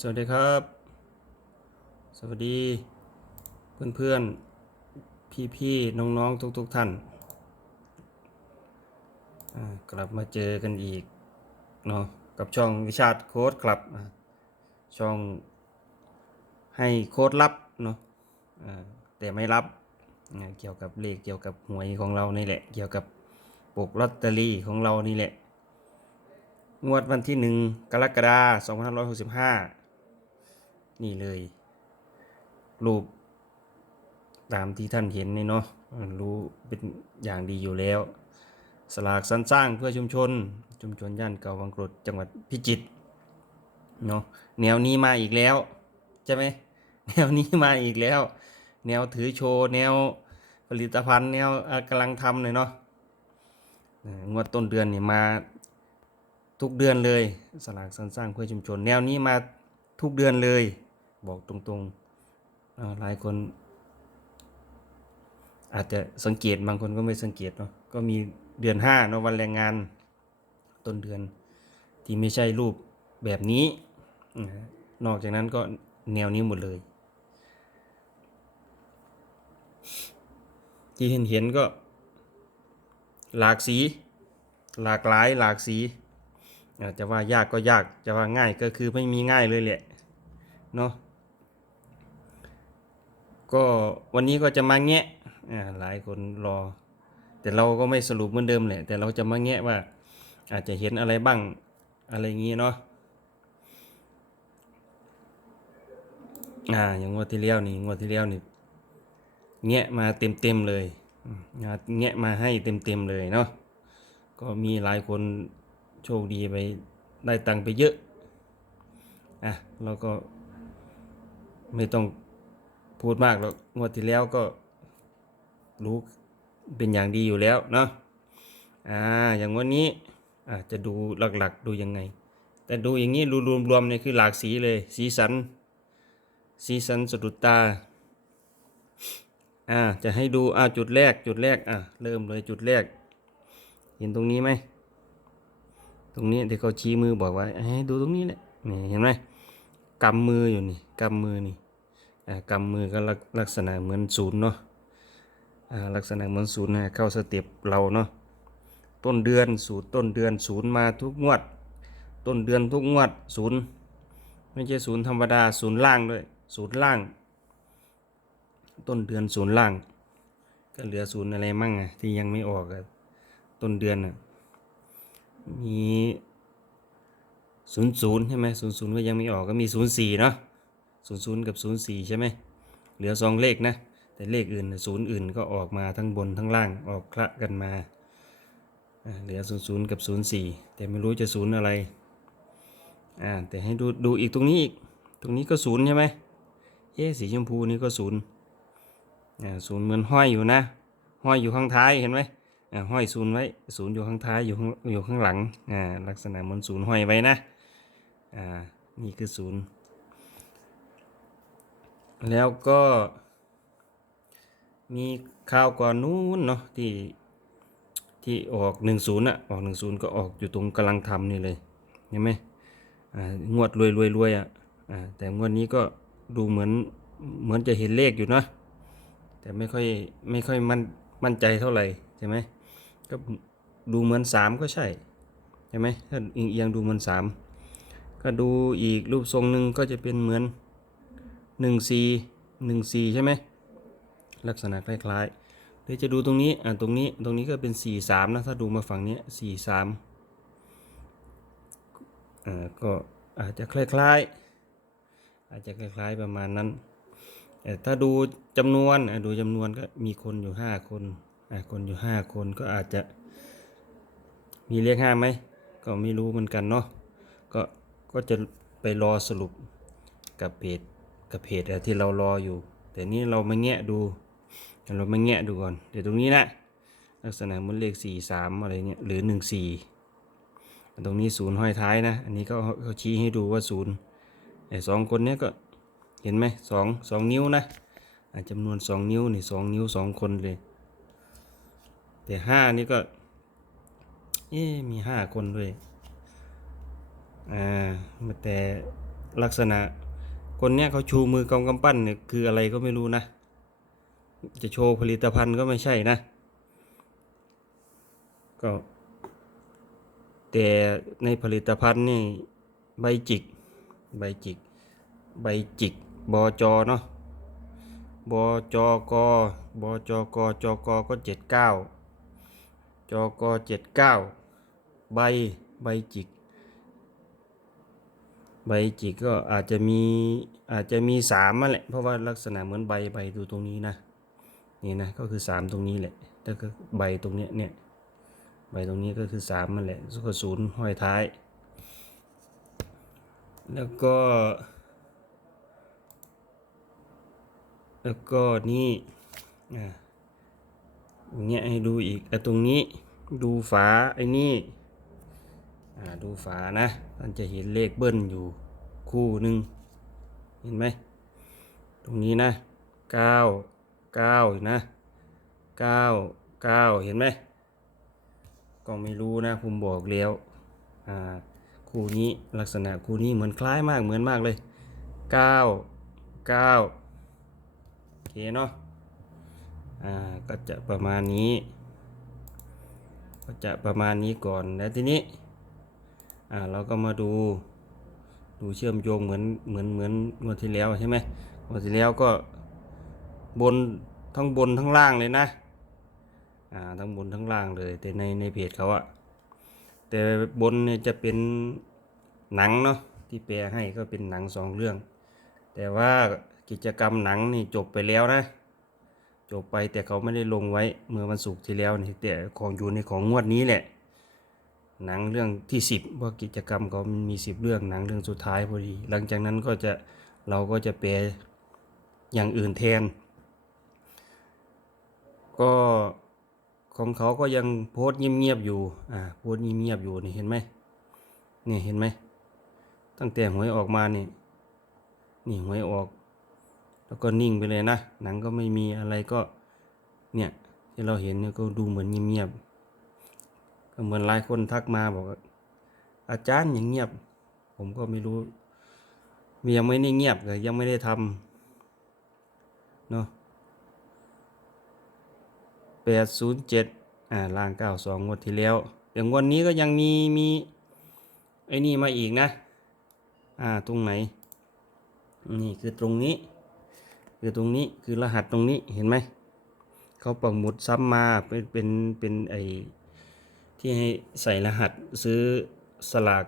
สวัสดีครับ สวัสดี เพื่อนๆพี่ๆน้องๆทุกๆท่านกลับมาเจอกันอีกเนาะกับช่องวิชาตโค้ดครับ ช่องให้โค้ดลับเนาะแต่ไม่รับเกี่ยวกับเลขเกี่ยวกับหวยของเรานี่แหละ เกี่ยวกับปกลอตเตอรี่ของเรานี่แหละงวดวันที่หนึ่งกรกฎาคม2565 นี่เลย รูปตามที่ท่านเห็นนี่เนาะรู้เป็นอย่างดีอยู่แล้ว สลากสรรสร้างเพื่อชุมชน ชุมชนย่านเก่าวังกรดจังหวัดพิจิตรเนาะแนวนี้มาอีกแล้วใช่ไหมแนวนี้มาอีกแล้ว แนวถือโชว์แนวผลิตภัณฑ์แนวอ่ากำลังทำเลยเนาะเอองวดต้นเดือนนี่มาทุกเดือนเลย สลากสรรสร้างเพื่อชุมชน แนวนี้มาทุกเดือนเลย บอกตรงๆหลายคน อาจจะสังเกตบางคนก็ไม่สังเกตเนาะก็มีเดือนห้าเนาะวันแรงงาน ต้นเดือนที่ไม่ใช่รูปแบบนี้ นอกจากนั้นก็แนวนี้หมดเลย ที่เห็นเห็นก็ หลากสี หลากหลายหลากสีจะว่ายากก็ยากจะว่าง่ายก็คือไม่มีง่ายเลยแหละเนาะ ก็วันนี้ก็จะมาแงะหลายคนรอ แต่เราก็ไม่สรุปเหมือนเดิมแหละแต่เราจะมาแงะว่า อาจจะเห็นอะไรบ้างอะไรอย่างนี้เนาะอ่าอย่างงวดที่แล้วนี่งวดที่แล้วนี่แงะมาเต็มเต็มเลยแงะมาให้เต็มเต็มเลยเนาะก็มีหลายคนโชคดีไปได้ตังค์ไปเยอะอะเราก็ไม่ต้อง พูดมากหรอกงวดที่แล้วก็รู้เป็นอย่างดีอยู่แล้วเนาะอ่าอย่างวันนี้อาจจะดูหลักๆดูยังไง แต่ดูอย่างนี้ดูรวมๆเนี่ยคือหลากสีเลย สีสัน สีสันสะดุดตาอ่าจะให้ดูอ่าจุดแรกจุดแรกอะเริ่มเลยจุดแรก เห็นตรงนี้ไหมตรงนี้ที่เขาชี้มือบอกว่าให้ดูตรงนี้แหละนี่เห็นไหมกำมืออยู่นี่กำมือนี่ กำมือก็ลักลักษณะเหมือนศูนย์เนาะลักษณะเหมือนศูนย์นะเข้าสเต็ปเราเนาะต้นเดือนศูนย์ต้นเดือนศูนย์มาทุกงวด ต้นเดือนทุกงวดศูนย์ไม่ใช่ศูนย์ธรรมดาศูนย์ล่างด้วยศูนย์ล่าง ต้นเดือนศูนย์ล่าง ก็เหลือศูนย์อะไรมั่งอะที่ยังไม่ออกต้นเดือนน่ะมีศูนย์ศูนย์ใช่ไหมศูนย์ศูนย์ก็ยังไม่ออกก็มีศูนย์สี่เนาะ ศูนย์ศูนย์กับศูนย์สี่ใช่ไหมเหลือสองเลขนะ แต่เลขอื่นศูนย์อื่นก็ออกมาทั้งบนทั้งล่างออกคละกันมาเหลือศูนย์ศูนย์กับศูนย์สี่แต่ไม่รู้จะศูนย์อะไรอ่าแต่ให้ดูดูอีกตรงนี้อีกตรงนี้ก็ศูนย์ใช่ไหมเอ๊สีชมพูนี่ก็ศูนย์อ่าศูนย์เหมือนห้อยอยู่นะห้อยอยู่ข้างท้ายเห็นไหมอ่าห้อยศูนย์ไว้ศูนย์อยู่ข้างท้ายอยู่ข้างอยู่ข้างหลังอ่าลักษณะเหมือนศูนย์ห้อยไว้นะอ่านี่คือศูนย์ แล้วก็ มีข่าวก่อนนู้นเนาะที่ที่ออกหนึ่งศูนย์อะออกหนึ่งศูนย์ก็ออกอยู่ตรงกำลังทำนี่เลยเห็นไหมอ่างวดรวยรวยรวยอะอ่าแต่งวดนี้ก็ดูเหมือนเหมือนจะเห็นเลขอยู่นะแต่ไม่ค่อยไม่ค่อยมั่นมั่นใจเท่าไหร่ใช่ไหมก็ดูเหมือนสามก็ใช่ใช่ไหมถ้าเอียงดูเหมือนสามก็ดูอีกรูปทรงหนึ่งก็จะเป็นเหมือน หนึ่งสี่หนึ่งสี่ใช่ไหมลักษณะคล้ายๆเดี๋ยวจะดูตรงนี้อ่าตรงนี้ตรงนี้ก็เป็นสี่สามนะ ถ้าดูมาฝั่งนี้สี่สามอ่าก็อาจจะคล้ายๆ อาจจะคล้ายๆประมาณนั้นแต่ถ้าดูจำนวนอะดูจำนวนก็มีคนอยู่ห้าคนอะคนอยู่ห้าคนก็อาจจะมีเลขห้าไหมก็ไม่รู้เหมือนกันเนาะก็ก็จะไปรอสรุปกับเพจ กับเพจอะที่เรารออยู่ แต่นี่เรามาแงะดูเรามาแงะดูก่อน เดี๋ยวตรงนี้นะลักษณะมันเลขสี่สามอะไรเนี่ยหรือหนึ่งสี่ตรงนี้ศูนย์ห้อยท้ายนะ อันนี้ก็เขาชี้ให้ดูว่าศูนย์ไอ้สองคนเนี้ยก็เห็นไหมสองสองนิ้วนะจำนวนสองนิ้วนี่สองนิ้วสองคนเลย แต่ห้านี่ก็ เอ๊มีห้าคนด้วยอ่าแต่ลักษณะ คนเนี้ยเขาชูมือกำกำปั้นเนี่ยคืออะไรก็ไม่รู้นะ จะโชว์ผลิตภัณฑ์ก็ไม่ใช่นะ ก็ แต่ในผลิตภัณฑ์นี่ใบจิก ใบจิก ใบจิกบอจอเนาะบอจอกบอจอกจอกก็เจ็ดเก้าจอกเจ็ดเก้าใบใบจิก ใบจิกก็อาจจะมีอาจจะมีสามมาแหละ เพราะว่าลักษณะเหมือนใบใบดูตรงนี้นะนี่นะก็คือสามตรงนี้แหละแล้วก็ใบตรงเนี้ยเนี่ยใบตรงนี้ก็คือสามมันแหละสุขศูนย์ห้อยท้าย แล้วก็ แล้วก็นี่อ่าอย่างเงี้ยให้ดูอีกไอ้ตรงนี้ดูฝาไอ้นี่ ดูฝานะมันจะเห็นเลขเบิ้ลอยู่คู่หนึ่งเห็นไหมตรงนี้นะเก้าเก้าเห็นนะเก้าเก้าเห็นไหมก็ไม่รู้นะผมบอกแล้วอ่าคู่นี้ลักษณะคู่นี้เหมือนคล้ายมากเหมือนมากเลยเก้าเก้าโอเคเนาะอ่าก็จะประมาณนี้ ก็จะประมาณนี้ก่อนแล้วทีนี้ อ่าเราก็มาดูดูเชื่อมโยงเหมือนเหมือนเหมือนงวดที่แล้วใช่ไหมงวดที่แล้วก็บนทั้งบนทั้งล่างเลยนะอ่าทั้งบนทั้งล่างเลย แต่ในในเพจเขาอะแต่บนเนี่ยจะเป็นหนังเนาะที่แปลให้ก็เป็นหนังสองเรื่อง แต่ว่ากิจกรรมหนังนี่จบไปแล้วนะ จบไปแต่เขาไม่ได้ลงไว้เมื่อวันศุกร์ที่แล้วนี่แต่ของอยู่ในของงวดนี้แหละ หนังเรื่องที่สิบว่ากิจกรรมเขามีสิบเรื่องหนังเรื่องสุดท้ายพอดี หลังจากนั้นก็จะเราก็จะแปลอย่างอื่นแทน ก็ของเขาก็ยังโพสต์เงียบๆอยู่อ่าโพสต์เงียบๆอยู่นี่เห็นไหมนี่เห็นไหมตั้งแต่หวยออกมานี่นี่หวยออก แล้วก็นิ่งไปเลยนะหนังก็ไม่มีอะไรก็เนี่ยที่เราเห็นเนี่ยก็ดูเหมือนเงียบๆ เหมือนหลายคนทักมาบอก อาจารย์อย่างเงียบ ผมก็ไม่รู้ยังไม่ได้เงียบเลยยังไม่ได้ทำเนาะแปดศูนย์เจ็ดอ่าล่างเก้าสองงวดที่แล้วแต่างวดนี้ก็ยังมีมีไอ้นี่มาอีกนะ อ่าตรงไหน นี่คือตรงนี้ คือตรงนี้คือรหัสตรงนี้เห็นไหม เขาปักหมุดซ้ำมาเป็นเป็นเป็นไอ ที่ให้ใส่รหัสซื้อสลาก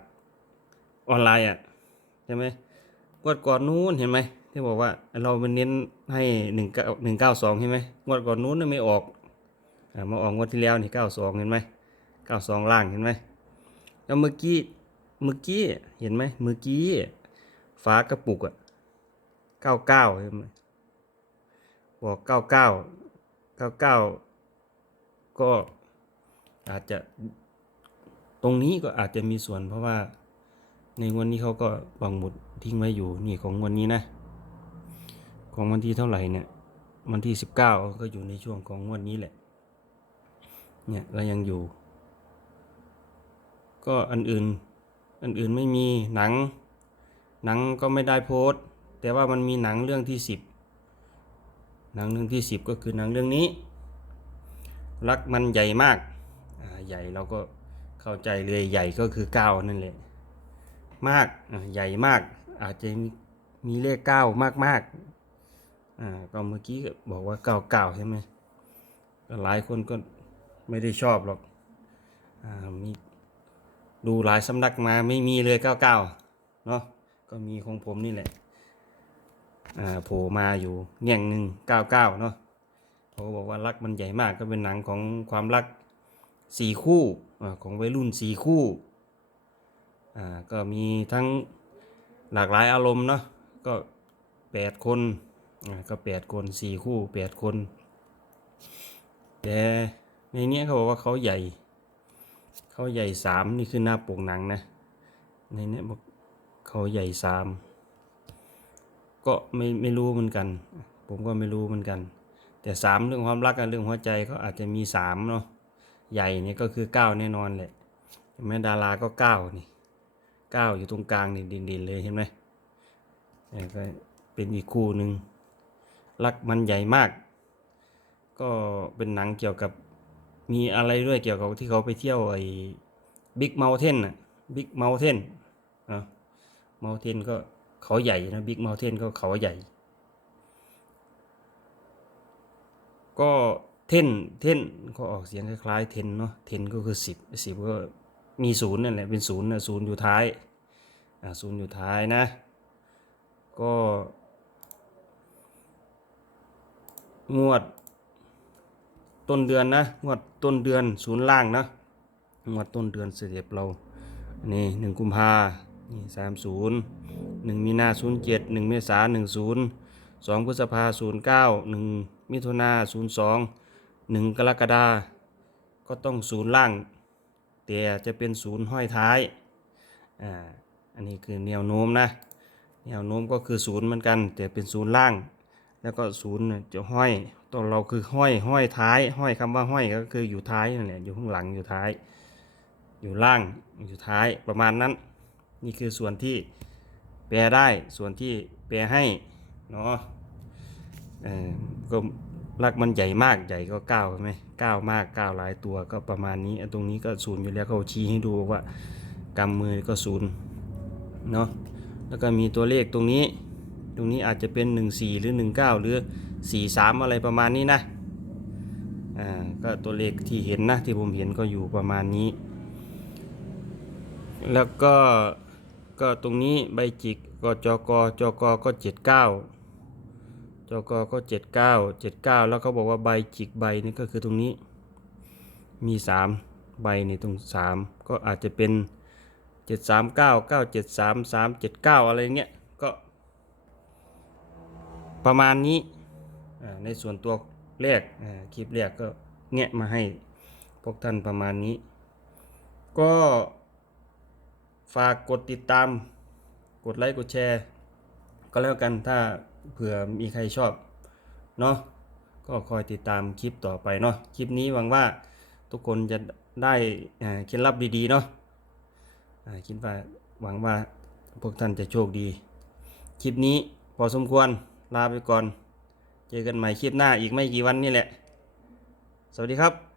ออนไลน์อะใช่ไหมงวดก่อนนู้นเห็นไหมที่บอกว่าเรามันเน้นให้หนึ่งเก้าหนึ่งเก้าสองใช่ไหมงวดก่อนนู้นน่ะไม่ออกมาออกงวดที่แล้วนี่เก้าสองเห็นไหมเก้าสองล่างเห็นไหมแล้วเมื่อกี้เมื่อกี้เห็นไหมเมื่อกี้ฝากระปุกอะเก้าเก้าเห็นไหมบอกเก้าเก้าเก้าเก้าก็ อาจจะตรงนี้ก็อาจจะมีส่วนเพราะว่าในวันนี้เขาก็บังหมุดทิ้งไว้อยู่นี่ของวันนี้นะ ของวันที่เท่าไหร่เนี่ยวันที่สิบเก้าก็อยู่ในช่วงของวดนี้แหละ เนี่ยก็ยังอยู่ ก็อันอื่น อันอื่นไม่มีหนัง หนังก็ไม่ได้โพสต์ แต่ว่ามันมีหนังเรื่องที่สิบหนังเรื่องที่สิบก็คือหนังเรื่องนี้ รักมันใหญ่มาก ใหญ่เราก็เข้าใจเลยใหญ่ก็คือเก้านั่นแหละ มากใหญ่มาก อาจจะมีเลขเก้ามากมากอ่าก็เมื่อกี้บอกว่าเก้าเก้าใช่ไหมหลายคนก็ไม่ได้ชอบหรอกอ่ามีดูหลายสำนักมาไม่มีเลยเก้าเก้าเนาะก็มีของผมนี่แหละอ่าโผล่มาอยู่เงี่ยงหนึ่งเก้าเก้าเนาะเขาก็บอกว่ารักมันใหญ่มากก็เป็นหนังของความรัก สี่คู่ของวัยรุ่นสี่คู่ก็มีทั้งหลากหลายอารมณ์เนาะก็แปดคนก็แปดคนสี่คู่แปดคน แต่ในเนี้ยเขาบอกว่าเขาใหญ่ เขาใหญ่สามนี่คือหน้าปกหนังนะ ในเนี้ยบอกเขาใหญ่สามก็ไม่ไม่รู้เหมือนกัน ผมก็ไม่รู้เหมือนกัน แต่สามเรื่องความรักกับเรื่องหัวใจก็อาจจะมีสามเนาะ ใหญ่เนี่ยก็คือเก้าแน่นอนแหละเห็นไหมดาราก็เก้านี่เก้าอยู่ตรงกลางนี่ดินๆเลยเห็นไหมเออก็เป็นอีกคู่หนึ่งรักมันใหญ่มาก ก็เป็นหนังเกี่ยวกับมีอะไรด้วยเกี่ยวกับที่เขาไปเที่ยวไอ้บิ๊กเมลเทนน่ะบิ๊กเมลเทนอะเมลเทนก็เขาใหญ่นะบิ๊กเมลเทนก็เขาใหญ่ ก็ เทนเทนก็ออกเสียงคล้ายๆเทนเนาะเทนก็คือสิบสิบก็มีศูนย์นั่นแหละเป็นศูนย์นะศูนย์อยู่ท้ายอ่าศูนย์อยู่ท้ายนะ ก็ งวด ต้นเดือนนะ งวดต้นเดือนศูนย์ล่างนะ งวดต้นเดือนเสด็จเรา นี่หนึ่งกุมภานี่สามศูนย์หนึ่งมีนาศูนย์เจ็ดหนึ่งเมษาหนึ่งศูนย์สองพฤษภาศูนย์เก้าหนึ่งมิถุนาศูนย์สอง หนึ่งกรกฎาก็ต้องศูนย์ล่าง แต่จะเป็นศูนย์ห้อยท้ายอ่าอันนี้คือแนวโน้มนะ แนวโน้มก็คือศูนย์เหมือนกัน แต่เป็นศูนย์ล่าง แล้วก็ศูนย์จะห้อยตัวเราคือห้อยห้อยท้าย ห้อยคำว่าห้อยก็คืออยู่ท้ายนั่นแหละอยู่ข้างหลังอยู่ท้าย อยู่ล่างอยู่ท้ายประมาณนั้น นี่คือส่วนที่แปลได้ส่วนที่แปลให้เนาะเออก็ รักมันใหญ่มากใหญ่ก็เก้าใช่ไหมเก้ามากเก้าหลายตัวก็ประมาณนี้ตรงนี้ก็ศูนย์อยู่แล้วเขาชี้ให้ดูว่ากำมือก็ศูนย์เนาะแล้วก็มีตัวเลขตรงนี้ ตรงนี้อาจจะเป็น 1 4 หรือ 1 9 หรือ 4 3 อะไรประมาณนี้นะอ่าก็ตัวเลขที่เห็นนะที่ผมเห็นก็อยู่ประมาณนี้ แล้วก็ก็ตรงนี้ใบจิกก็จกจกก็เจ็ดเก้าจกก็เจ็ดเก้าเจ็ดเก้าแล้วเขาบอกว่าใบจิกใบนี่ก็คือตรงนี้ มีสามใบนี่ตรงสามก็อาจจะเป็นเจ็ดสามเก้าเก้าเจ็ดสามสามเจ็ดเก้าอะไรเงี้ยก็ประมาณนี้ในส่วนตัวแรกคลิปแรกก็แงะมาให้พวกท่านประมาณนี้ ก็ฝากกดติดตาม กดไลค์กดแชร์ ก็แล้วกันถ้า เผื่อมีใครชอบเนาะก็คอยติดตามคลิปต่อไปเนาะคลิปนี้หวังว่าทุกคนจะได้เคล็ดลับดีๆเนาะคิดว่าหวังว่าพวกท่านจะโชคดี คลิปนี้พอสมควรลาไปก่อน เจอกันใหม่คลิปหน้าอีกไม่กี่วันนี่แหละ สวัสดีครับ